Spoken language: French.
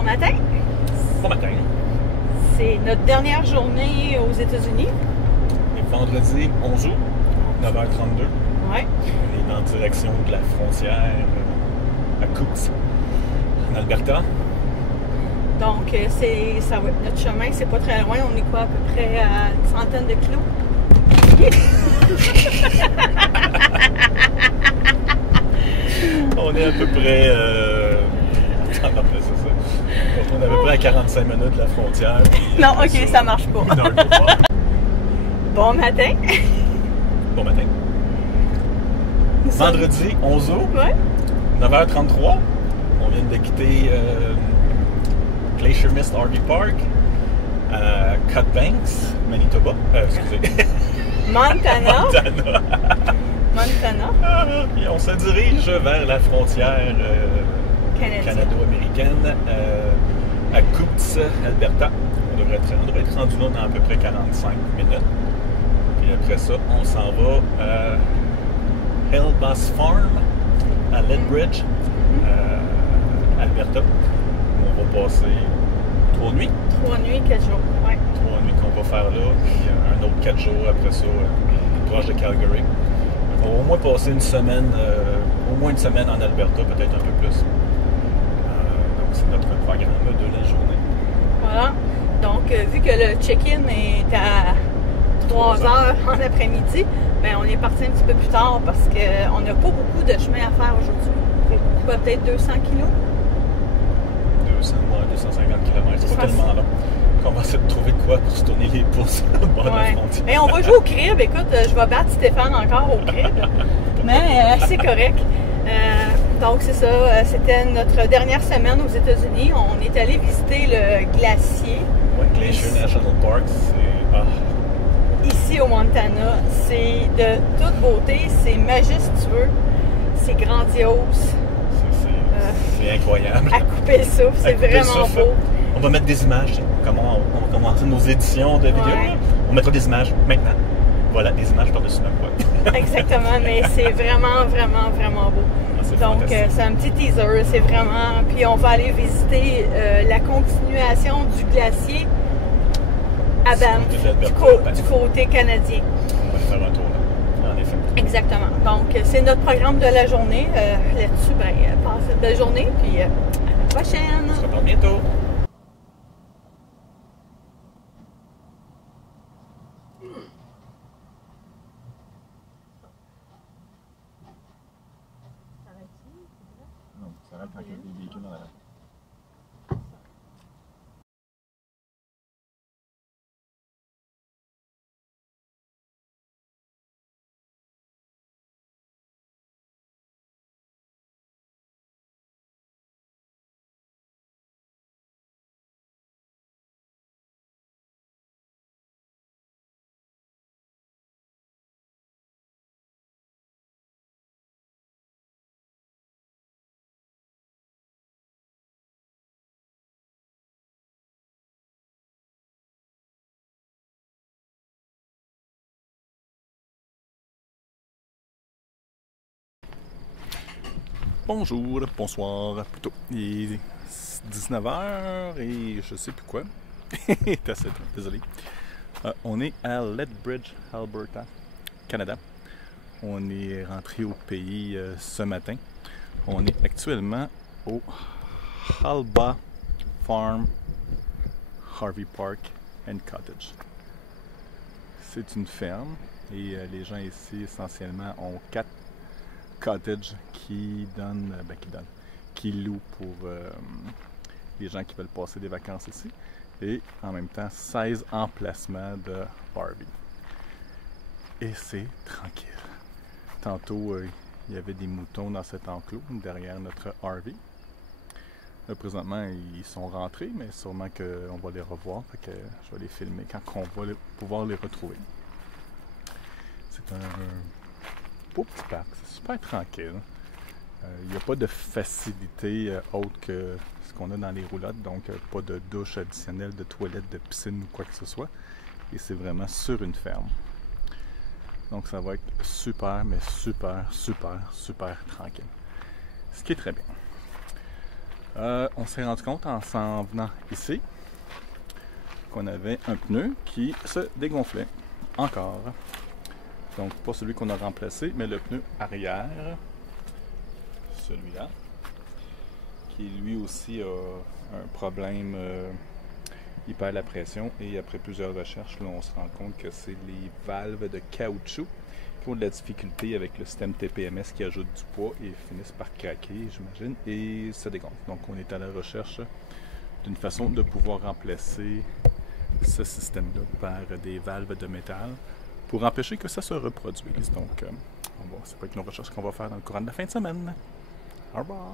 Bon matin. Bon matin. C'est notre dernière journée aux États-Unis. Et vendredi 11 août, 9h32. Ouais. On est en direction de la frontière à Coutts, en Alberta. Donc, notre chemin, c'est pas très loin. On est quoi, à peu près à une centaine de kilos? On est à peu près... On est à peu près à 45 minutes de la frontière. Non, ok, ça marche pas. Bon matin. Bon matin. Vendredi 11 août, Ouais. 9h33. On vient de quitter Glacier Mist RV Park à Cut Banks, Manitoba. Excusez. Montana. Montana. Montana. Et on se dirige vers la frontière canado-américaine à Coutts, Alberta. On devrait être rendu là dans à peu près 45 minutes. Et après ça, on s'en va à Hellbass Farm à Lethbridge, Alberta, où on va passer 3 nuits. 3 nuits, 4 jours. Ouais. 3 nuits qu'on va faire là, puis un autre 4 jours après ça, proche de Calgary. On va au moins passer une semaine, au moins une semaine en Alberta, peut-être un peu plus. Donc c'est notre programme de la journée. Voilà. Donc, vu que le check-in est à 3 heures en après-midi, ben, on est parti un petit peu plus tard parce qu'on n'a pas beaucoup de chemin à faire aujourd'hui. Quoi, peut-être 200 kilos? 250 km, c'est pas tellement long. On va essayer de trouver de quoi pour se tourner les pouces au bord de la frontière. Et on va jouer au crib. Écoute, je vais battre Stéphane encore au crib. Mais c'est correct. Donc c'est ça, c'était notre dernière semaine aux États-Unis. On est allé visiter le glacier. Oui, Glacier National Park, c'est... Ici au Montana, c'est de toute beauté, c'est majestueux, c'est grandiose. C'est incroyable. À couper le souffle, c'est vraiment beau. On va mettre des images. Comment on va commencer nos éditions de vidéos. Ouais. On mettra des images maintenant. Voilà, des images par-dessus ma voix. Exactement, mais c'est vraiment, vraiment, vraiment beau. Donc, c'est un petit teaser, c'est vraiment... Puis on va aller visiter la continuation du glacier à Banff, du côté canadien. On va aller faire un tour là, en effet. Exactement. Donc, c'est notre programme de la journée. Là-dessus, ben, passez une belle journée, puis à la prochaine! On se reparle bientôt! Non, ça arrête quand il y a des véhicules dans la... Bonjour, bonsoir, plutôt. Il est 19h et je sais plus quoi. Désolé. On est à Lethbridge, Alberta, Canada. On est rentré au pays ce matin. On est actuellement au Hellbass Farm, RV Park and Cottage. C'est une ferme et les gens ici essentiellement ont 4 cottages qui louent pour les gens qui veulent passer des vacances ici, et en même temps 16 emplacements de RV. Et c'est tranquille. Tantôt, il y avait des moutons dans cet enclos derrière notre RV. Là, présentement, ils sont rentrés, mais sûrement qu'on va les revoir, fait que je vais les filmer quand on va pouvoir les retrouver. C'est un beau petit parc, c'est super tranquille. Il n'y a pas de facilité autre que ce qu'on a dans les roulottes, donc pas de douche additionnelle, de toilette, de piscine ou quoi que ce soit. Et c'est vraiment sur une ferme. Donc ça va être super, mais super tranquille. Ce qui est très bien. On s'est rendu compte en s'en venant ici qu'on avait un pneu qui se dégonflait encore. Donc pas celui qu'on a remplacé, mais le pneu arrière, celui-là, qui lui aussi a un problème, il perd la pression, et après plusieurs recherches, là, on se rend compte que c'est les valves de caoutchouc qui ont de la difficulté avec le système TPMS qui ajoute du poids et finissent par craquer, j'imagine, et se dégonflent. Donc on est à la recherche d'une façon de pouvoir remplacer ce système-là par des valves de métal pour empêcher que ça se reproduise. Donc, ça peut être une recherche qu'on va faire dans le courant de la fin de semaine. Au revoir!